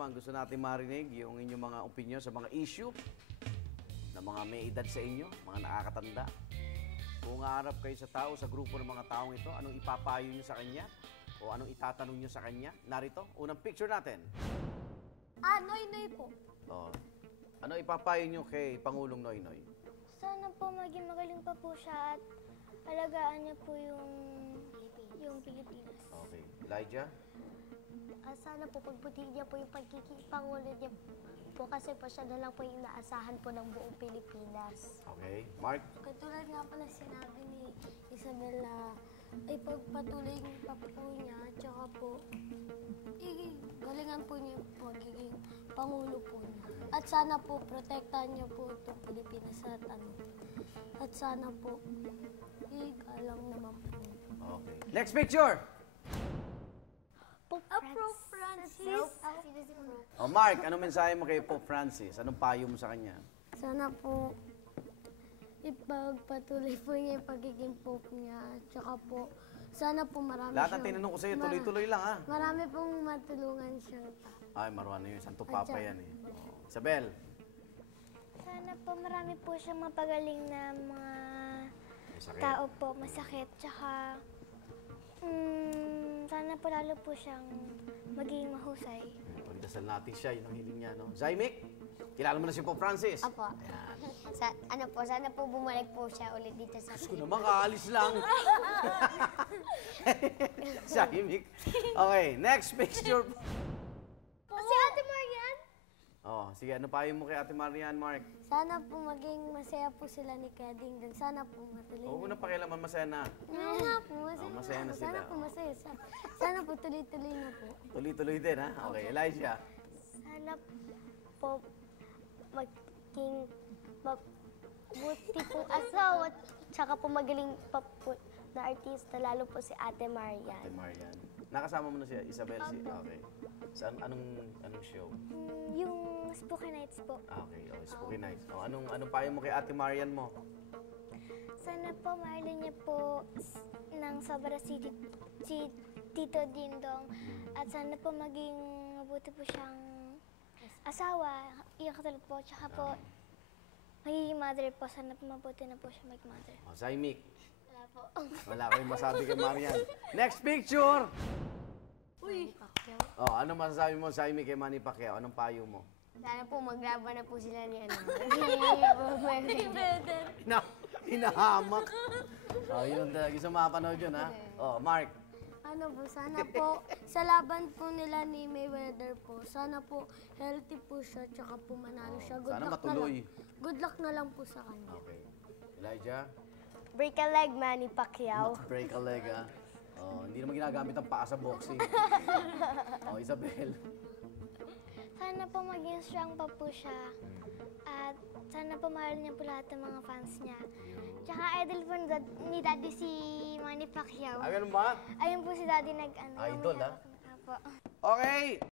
naman, gusto natin marinig yung inyong mga opinion sa mga issue na mga may edad sa inyo, mga nakakatanda. Kung haharap kayo sa tao, sa grupo ng mga taong ito, anong ipapayo nyo sa kanya? O anong itatanong nyo sa kanya? Narito, unang picture natin. Noy-Noy po. O, ano ipapayo nyo kay Pangulong Noynoy? Sana po maging magaling pa po siya at alagaan niya po yung Pilipinas. Okay. Elijah? Sana po pagbutihin niya po yung pagkikipangulo niya po kasi po siya na lang po yung inaasahan po ng buong Pilipinas. Okay. Mark? Katulad nga po na sinabi ni Isabel na ay pagpatuloy pa po niya tsaka po galingan po niya yung pagiging Pangulo po niya. At sana po protektahan niya po itong Pilipinas at sana po alam naman po. Okay. Next picture! Pope Francis. O Mark, anong mensahe mo kay Pope Francis? Anong payo mo sa kanya? Sana po ipagpatuloy po niya yung pagiging Pope niya. Tsaka po, sana po marami Lahat ng tinanong ko sa'yo, tuloy-tuloy lang ha. Marami pong matulungan siyang Ay, Marwan na yun. Santo Papa yan eh. Isabel? Sana po marami po siyang mapagaling na mga Masakit. tao po, masakit. Tsaka, sana po lalo po siyang maging mahusay. Pagdasal natin siya, yun ang hiling niya, no? Zaimik, kilala mo na si Pope Francis? Apo. Sana po bumalik po siya ulit dito sa Diyos ko naman, kaalis lang. Zaimik. Okay, next picture. Si Ate Marian? Oh, sige, ano payo mo kay Ate Marian, Mark? Sana po maging masaya po sila ni Kading. Sana po matuloy. Oo, unang pakialaman, masaya na. Oo nga po, masaya na sila. Sana po masaya. Sana po tuloy-tuloy na po. Tuloy-tuloy din, ha? Okay, Elijah. Sana po maging mabuti pong asawa at saka po magaling pa po na artista, lalo po si Ate Marian. Ate Marian. Nakasama mo na si Isabel, si... Okay. Saan, anong show? Yung Spooky Nights po. Okay, Spooky Nights. Oh, anong payo mo kay Ate Marian mo? Sana po mahalin niya po ng sobra si Tito Dingdong at sana po maging mabuti po siyang asawa, yung katulad po, tsaka po magiging mother po. Sana po mabuti na po siya mag-mother. Oh, Zaimik. Wala po. Wala kayong masabi kay Marian. Next picture! Uy! Oh, ano masasabi mo, Zaimik, kay Manny Pacquiao? Anong payo mo? Sana po maglaban na po sila ni Hinahamak. Oh, yun talaga. Gusto mapanood yun, ha? Oh, Mark. Ano po, sana po, sa laban po nila ni Mayweather po, sana po healthy po siya, tsaka po manalo siya. Sana matuloy. Good luck na lang po sa kanya. Okay. Elijah? Break a leg, Manny Pacquiao. Break a leg, ha? Oh, hindi naman ginagamit ang paa sa boxing. Oh, Isabel. Sana po maging strong pa po siya. At sana po mahal niya po lahat ng mga fans niya. Tsaka idol po ni Daddy si Manny Pacquiao. Ah, ganun ba? Ayun po si Daddy nag-ano. Idol, ha? Apo. Okay,